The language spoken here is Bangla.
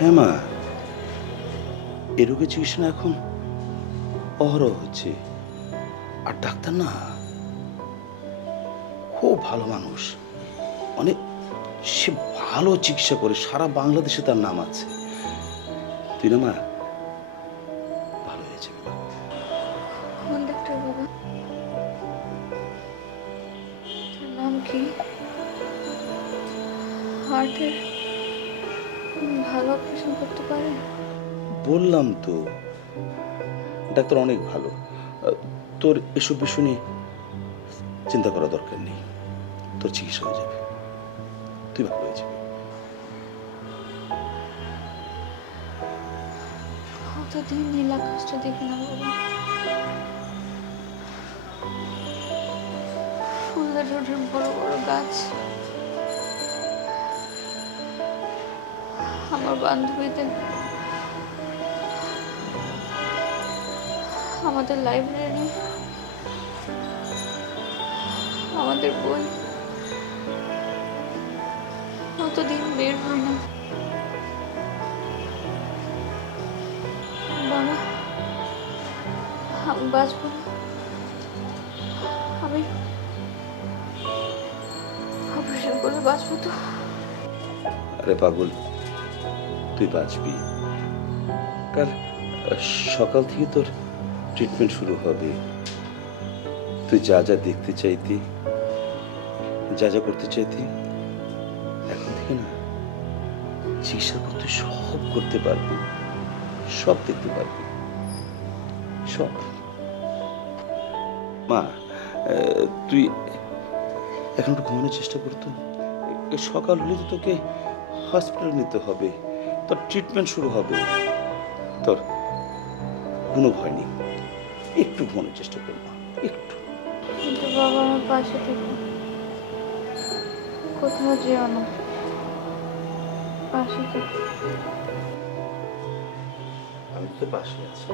হ্যাঁ মা। এ রোগের চিকিৎসা না এখন অহরহ হচ্ছে। আর ডাক্তার না? খুব ভালো মানুষ। অনেক সে ভালো চিকিৎসা করে সারা বাংলাদেশে তার নাম আছে। তুই না মা? ভালো হয়েছে কোন ডাক্তার বাবা? নাম কি? হার্টের ভালো অপারেশন করতে পারে? বললাম তো ডাক্তার অনেক ভালো। তোর এসব বিষয় নিয়ে চিন্তা করা দরকার নেই। তোর চিকিৎসা হয়ে যাবে। তুই ভালো হয়ে যাবে। কতদিন নীল আকাশটা দেখি না বাবা? ফুলের রোডের বড় বড় গাছ। আমার বান্ধবীদের। আমাদের লাইব্রেরি আমাদের বই। কতদিন বের হয় না। বাবা, আমি বাঁচব আমি অপারেশন করে বাঁচবো তো। আরে পাগল। তুই বাঁচবি। কাল সকাল থেকে তোর ট্রিটমেন্ট শুরু হবে। তুই যা যা দেখতে চাইতি, যা যা করতে চাইতি, এখন থেকে না চিকিৎসা করতে সব করতে পারবি। সব দেখতে পারবি। সব। মা তুই এখন একটু ঘুমানোর চেষ্টা করতো সকাল হলে তো তোকে হসপিটাল নিতে হবে। তোর ট্রিটমেন্ট শুরু হবে। তোর কোনো ভয় নেই। একটু ঘুমানোর চেষ্টা করব একটু। কিন্তু বাবা আমার পাশে থেকে। কোথাও যেও না। পাশে থেকে। আমি তো পাশে আছি।